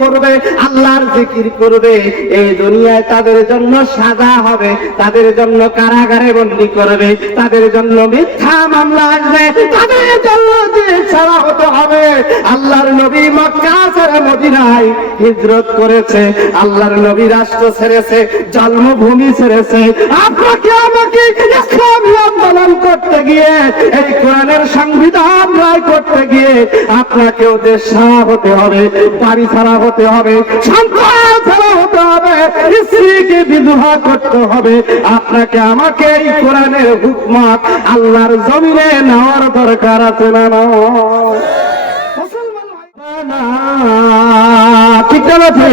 করবে, আল্লাহর জিকির করবে, এই দুনিয়ায় তাদের জন্য সাজা হবে, তাদের জন্য কারাগারে বন্দী করবে, তাদের জন্য মিথ্যা মামলা আসবে, তাদের জন্য জেল ছাড়া হতে হবে। আল্লাহর নবী মক্কা ছেড়ে মদিনায় হিজরত করেছে, আল্লাহর নবী রাষ্ট্র ছেড়েছে, জন্মভূমি ছেড়েছে। আপনাকে আমাকে ইসলামী আন্দোলন করতে গিয়ে, এই কোরআনের সংবিধান রায় করতে গিয়ে আপনাকেও দেশ ছাড়া হতে হবে, বাড়ি ছাড়া হতে হবে, সন্তান ছাড়া হতে হবে, স্ত্রীকে বিধবা করতে হবে। আপনাকে আমাকে এই কোরআনের হুকমত আল্লাহর জমিনে নেওয়ার দরকার আছে না? ঠিক আছে?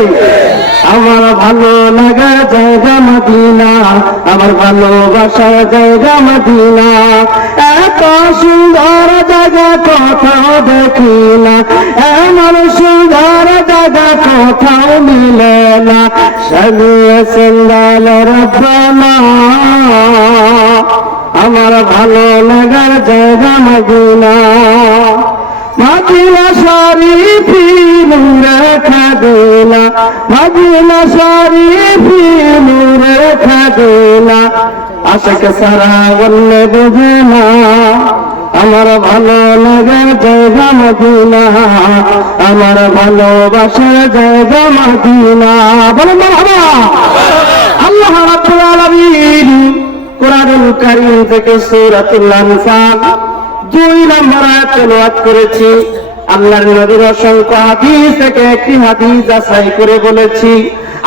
আমার ভালো লাগা জায়গা মদিনা, আমার ভালোবাসার জায়গা মদিনা, এত সুন্দর জায়গা কোথাও দেখি না, এমন সুন্দর জায়গা কোথাও মিলে না, সাজিয়ে সিঙ্গাল রব্বানা, আমার ভালো লাগার জায়গা মদিনা। মদিনা শরীফি নূরে খাদিনা, মদিনা শরীফি নূরে খাদিনা, আশিক সারা বললে বুঝে না, আমার ভালো লাগার জায়গা মদিনা, আমার ভালোবাসার জায়গা মদিনা। বলেন মারহাবা। আল্লাহ রাব্বুল আলামিন কোরআনুল কারীম থেকে সূরাতুল আনফাল 2 নম্বর আয়াত তেলাওয়াত করেছি। আল্লাহর নবীর অসংখ্য হাদিস থেকে একটি হাদিস যাচাই করে বলেছি,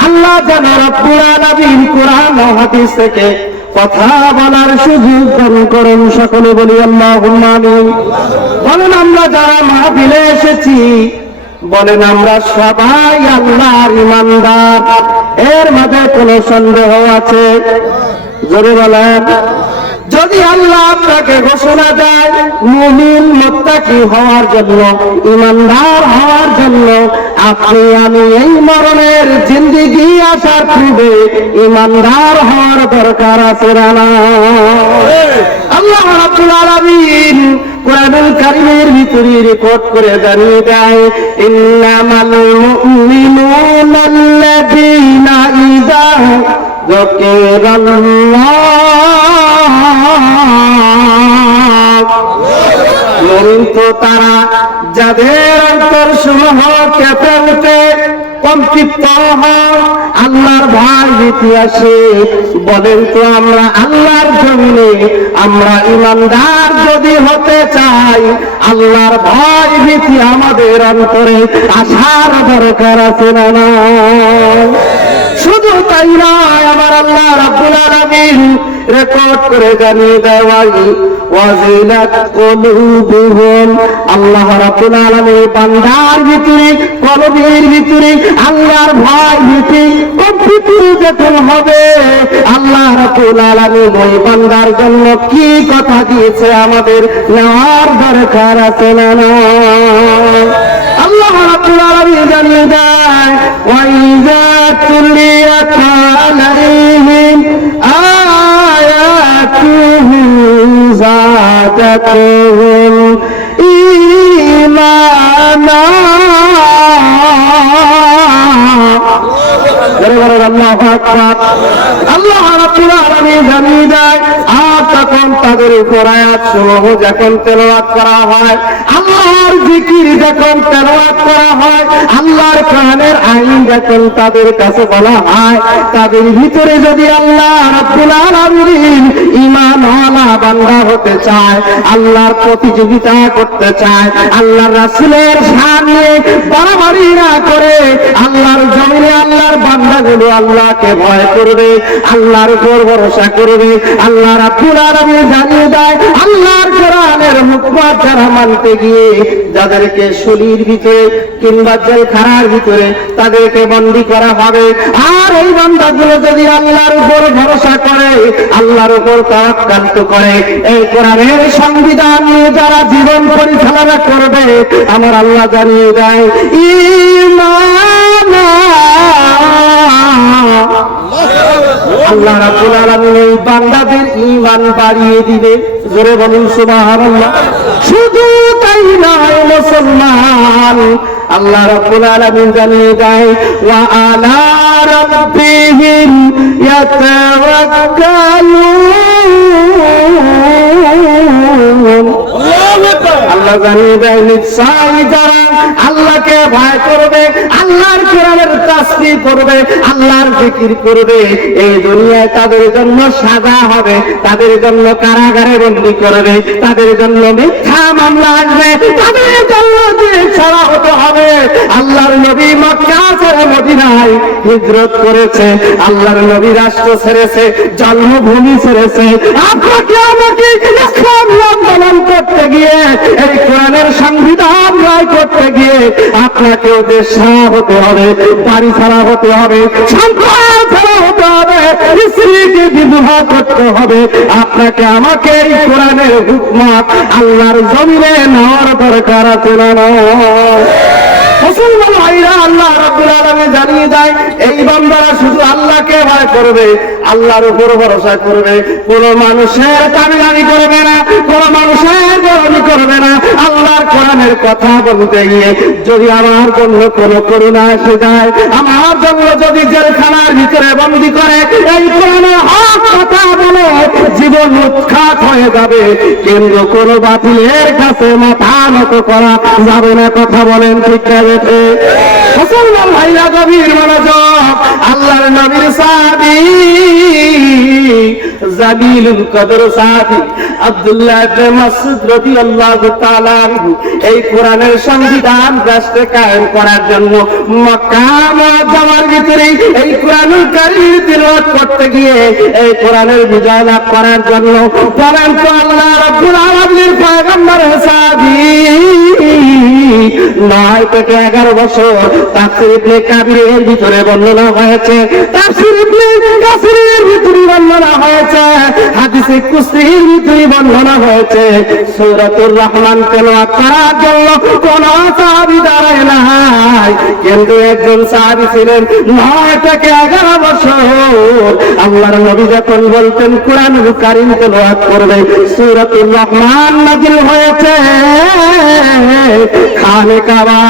আল্লাহ যেন রাব্বুল আলামিন কোরআন ও হাদিস থেকে কথা বলার সুযোগ দান করুন। সকলে বলি আল্লাহুম্মা আমিন। বলেন আমরা যারা মাহফিলে এসেছি, বলেন আমরা সবাই আল্লাহর ঈমানদার, এর মাঝে কোনো সন্দেহ আছে? জোরে বলেন। যদি আল্লাহ আপনাকে ঘোষণা দেয় মুমিন মুত্তাকি হওয়ার জন্য, ঈমানদার হওয়ার জন্য, আপনি আমি এই মরণের জিন্দেগি আসার পূর্বে ঈমানদার হওয়ার দরকার আছে না? আল্লাহ রাব্বুল আলামিন কোরআনুল কারীমের ভিতরে রেকর্ড করে জানিয়ে দেয়, ইন্নামাল মুমিনুনা আল্লাযীনা ইযা যুকিরাল্লাহ, মুমিন তো তারা যাদের অন্তর সমূহ কেঁপে ওঠে, কম্পিত হয় আল্লাহর ভয় ভীতি আসে। বলেন তো আমরা আল্লাহর জমিনে আমরা ঈমানদার যদি হতে চাই, আল্লাহর ভয় ভীতি আমাদের অন্তরে আসার দরকার আছে না? শুধু তাই নয়, আমার আল্লাহ রাব্বুল আলামিন রেকর্ড করে জানিয়ে দেওয়াই ওয়াজিলাত কুলুবুহুম, আল্লাহ রাব্বুল আলামিন বান্দার ভিতরে, কলবের ভিতরে আল্লাহর ভয় ভীতি কম্পিত যখন হবে, আল্লাহ রাব্বুল আলামিন ওই বান্দার জন্য কি কথা দিয়েছে আমাদের নেওয়ার দরকার আছে না? আল্লাহ রাব্বুল আলামিন জানিয়ে দেয়, ওয়াইযা তুলিয়াত আলাইহিম আয়াতুহু যাদাতুহুম ঈমানা। আল্লাহু আকবার। আল্লাহ রাব্বুল আলামিন জানিয়ে দেয়, আর তখন তাদের উপর আয়াতসমূহ যখন তেলাওয়াত করা হয়, আল্লাহর জিকির যখন তেলাওয়াত করা হয়, আল্লাহর কোরআনের আইন যখন তাদের কাছে বলা হয়, তাদের ভিতরে যদি আল্লাহ রাব্বুল আলামিন ঈমানওয়ালা বান্দা হতে চায়, আল্লাহর প্রতিযোগিতা করতে চায়, আল্লাহর রাসূলের সামনে বাড়াবাড়ি না করে আল্লাহর জমিনে আল্লাহর বান্দাগুলো আল্লাহকে ভয় করবে, আল্লাহর উপর ভরসা করবে, আল্লাহ রাব্বুল আলামিন জানিয়ে দেয়, আল্লাহর কোরআনের হুকুম যারা মানতে গিয়ে যাদেরকে শরীর ভিতরে কিংবা জেলখানার ভিতরে তাদেরকে বন্দী করা হবে, আর এই বান্দাগুলো যদি আল্লাহর উপর ভরসা করে, আল্লাহর উপর তাওয়াক্কুল করে, এই কোরআনের সংবিধান নিয়ে যারা জীবন পরিচালনা করবে, আমার আল্লাহ জানিয়ে দেয় ঈমান। আল্লাহ রাব্বুল আলামিন এই বান্দাদের ঈমান বাড়িয়ে দিবে। জোরে বলুন সুবহানাল্লাহ। শুধু তাই নয় মুসলমান, আল্লাহ রাব্বুল আলামিন জানিয়ে দেয় ওয়া আলা রাব্বিহিম ইয়াতাওয়াক্কালুন। আল্লাহ জানিয়ে দেয় নিশ্চয়ই যারা আল্লাহকে ভয় করবে, আল্লাহর কোরআনের তাসবিহ করবে, আল্লাহর জিকির করবে, এই দুনিয়ায় তাদের জন্য সাজা হবে, তাদের জন্য কারাগারে বন্দী করবে, তাদের জন্য মিথ্যা মামলা আসবে, তাদের জন্য জেল ছাড়া হতে হবে। আল্লাহর নবী মক্কা ছেড়ে মদিনায় হিজরত করেছে, আল্লাহর নবী রাষ্ট্র ছেড়েছে, জন্মভূমি ছেড়েছে। আপনাকে আমাকে ইসলামী আন্দোলন করতে গিয়ে, এই কোরআনের সংবিধান রায় করতে গিয়ে আপনাকেও দেশ ছাড়া হতে হবে, বাড়ি ছাড়া হতে হবে, সন্তান ছাড়া হতে হবে, স্ত্রীকে বিবাহ করতে হবে। আপনাকে আমাকে এই কোরআনের হুকমত আল্লাহর জমিনে নেওয়ার দরকার আছে না? মুসলমান ভাইরা, আল্লাহ রাব্বুল আলামিন জানিয়ে দেয় এই বান্দারা শুধু আল্লাহকে ভয় করবে, আল্লাহর উপর ভরসা করবে, কোন মানুষের দাবি করবে না, কোন মানুষের গরমি করবে না। আল্লাহর কোরআনের কথা বলতে গিয়ে যদি আমার জন্য কোন করুণা এসে যায়, আমার জন্য যদি জেলখানার ভিতরে বন্দী করে, এই কোরআনের হক কথা বলে জীবন উৎখাত হয়ে যাবে, কিন্তু কোন বাতিলের কাছে মাথা নত করা যাবে না। কথা বলেন ঠিক না? মুসলমান ভাইরা গভীর মনোযোগ। আল্লাহর নবীর সাহাবী জালিলুল কদর সাহাবী আব্দুল্লাহ ইবনে মাসউদ রাদিয়াল্লাহু তাআলা আনহু এই কোরআনের সংবিধান রাষ্ট্রে কায়েম করার জন্য মক্কা মুআজ্জামার ভিতরে এই কোরআনুল কারীম তিলাওয়াত করতে গিয়ে এই কোরআনের বিজয় লাভ করার জন্য বলেন তো আল্লাহ রাব্বুল আলামিনের পয়গম্বর সাহাবী 9 থেকে 11 বছর তাফসীর ইবনে কাবিরের ভিতরে বর্ণনা হয়েছে, তাফসীর ইবনে কাসিরের ভিতরে বর্ণনা হয়েছে, হাদিসে কুদসির ভিতরে বর্ণনা হয়েছে। সূরাতুর রহমান তেলাওয়াত করার জন্য কোন সাহাবী দাঁড়ায় নাই, কিন্তু একজন সাহাবী ছিলেন 9 থেকে 11 বছর। আল্লাহর নবী যখন বলতেন কোরআনুল কারীম তেলাওয়াত করবে, সূরাতুর রহমান নাযিল হয়েছে। খানে কাবা,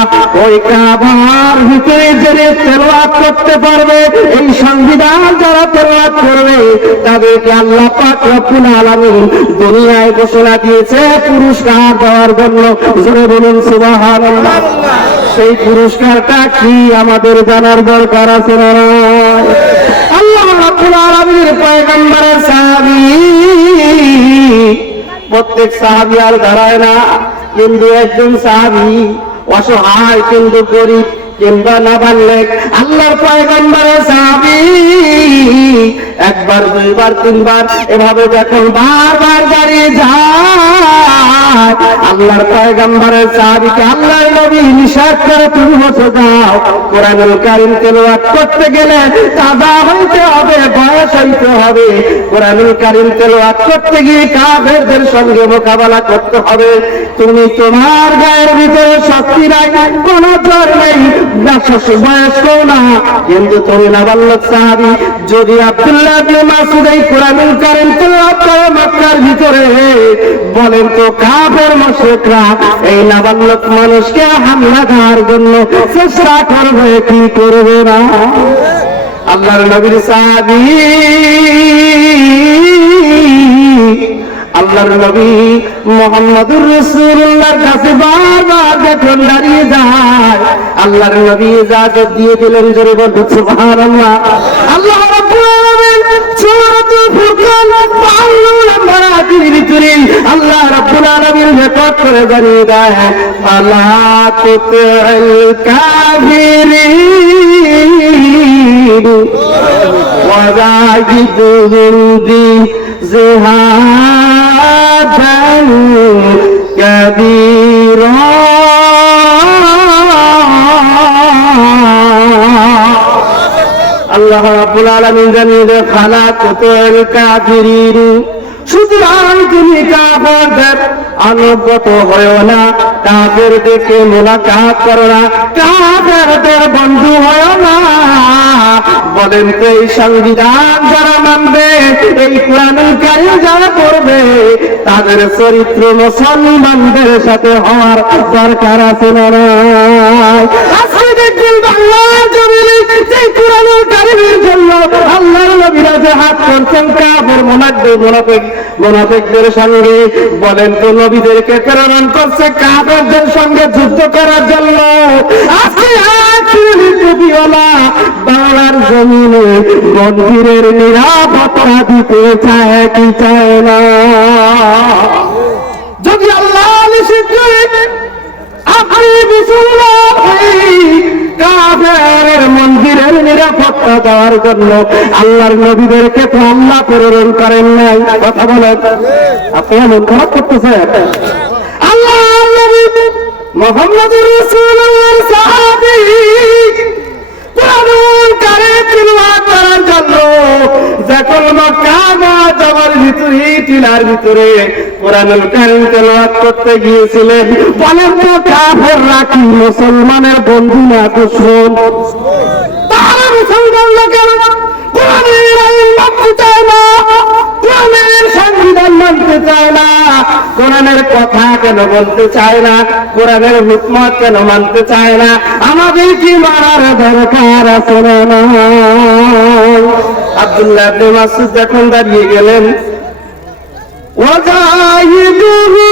ওই কাবার ভিতরে যে তেলাওয়াত করতে পারবে, এই সংবিধান যারা তেলাওয়াত করবে, তাদেরকে আল্লাহ পাক রব্বুল আলামিন দুনিয়ায় ঘোষণা দিয়েছে পুরস্কার দেওয়ার জন্য। জোরে বলুন সুবহানাল্লাহ। সেই পুরস্কারটা কি আমাদের জানার দরকার আছে না? আল্লাহ রাব্বুল আলামিনের পয়গম্বরের সাহাবী, প্রত্যেক সাহাবী আর দাঁড়ায় না, কিন্তু একজন সাহাবী অসহায় কিন্তু গরিব কিংবা নাবালেগ, আল্লাহর পয়গম্বরের সাহাবী একবার, দুইবার, তিনবার এভাবে যখন বারবার দাঁড়িয়ে যায়, আল্লাহর পয়গম্বরের সাহাবীকে আল্লাহর নবী নিষেধ করে তুমি বসে যাও। কোরআনুল কারীম তেলাওয়াত করতে গেলে তাজা হইতে হবে, বয়স হইতে হবে। কোরআনুল কারীম তেলাওয়াত করতে গিয়ে কাফেরদের সঙ্গে মোকাবেলা করতে হবে। তুমি তোমার গায়ের ভিতরে শক্তি নাই, কোন জোর নেই, বয়স্ক না, কিন্তু তুমি নাবালক সাহাবী। যদি আব্দুল্লাহ ইবনে মাসউদ এই কোরআনুল কারীম তেলাওয়াত করে মক্কার ভিতরে, বলেন তো কাফের মুশরিকরা এই নাবালক মানুষকে হামলা দেওয়ার জন্য চেষ্টা করবে কি করবে না? আল্লাহর নবীর সাহাবী, আল্লাহর নবী মুহাম্মদুর রাসূলুল্লাহর কাছে বারবার যখন দাঁড়িয়ে যায়, আল্লাহর নবী ইজাজত দিয়ে দিলেন। জোরে বলুন সুবহানাল্লাহ। আল্লাহ রাব্বুল আলামিন সূরাতুল ফুরকান 52 নম্বর আয়াতের ভিতরে আল্লাহ রাব্বুল আলামিন রেকর্ড করে জানিয়ে দেয়, ফালা তুতিল কাফিরিন ওয়া জাহিদুহুম জিহাদান কাবীরা। আল্লাহ রাব্বুল আলামিন জানিয়ে দেয় ফালা তুতিল কাফিরিন, সুতরাং তুমি কাফেরদের অনুগত হয়ো না, কাফেরদেরকে মুলাকাত করো না, কাফেরদের বন্ধু হয়ো না, বলেন তো এই সংবিধান যারা মানবে, এই কোরআনুল কারীম যারা পড়বে, তাদের চরিত্র মুসলমানদের সাথে হওয়ার দরকার আছে না নাই? আজকে দেখবেন বাংলার জমিনে যে কোরআনুল কারীমের জন্য আল্লাহর নবীরা যে হাত করছেন কাফের মুনাফিকদের সঙ্গে, বলেন তো নবীদেরকে প্রেরণ করছে কাফেরদের সঙ্গে যুদ্ধ করার জন্য। আজকে বাংলার জমিনে মন্দিরের নিরাপত্তা দিতে চায় কি চায় না? যদি আল্লাহ নিষেধ করে আপনি বিসমিল্লাহ কাফেরের মন্দিরের নিরাপত্তা দেওয়ার জন্য আল্লাহর নবীদেরকে তো আল্লাহ প্রেরণ করেন নাই। কথা বলেন, আপনি এমন খারাপ করতেছেন? আল্লাহ নবী মুহাম্মদুর রাসূলুল্লাহর সাহাবী কোরআনুল কারীম তিলাওয়াত করার জন্য যখন মক্কা মুআজ্জামার ভিতরে টিলার ভিতরে কোরআনুল কারীম তেলাওয়াত করতে গিয়েছিলেন, বলেন তো কাফেররা কি মুসলমানের বন্ধু না দুশমন? তারা মুসলমান লোকেরা কোরআনের আইন মানতে চায় না, কোরআনের সংবিধান মানতে চায় না, কোরআনের কথা কেন বলতে চায় না, কোরআনের হুকমত কেন মানতে চায় না? আমাদের কি মানার দরকার আছে না? আব্দুল্লাহ ইবনে মাসউদ যখন দাঁড়িয়ে গেলেন, ওয়াজাহিদুহু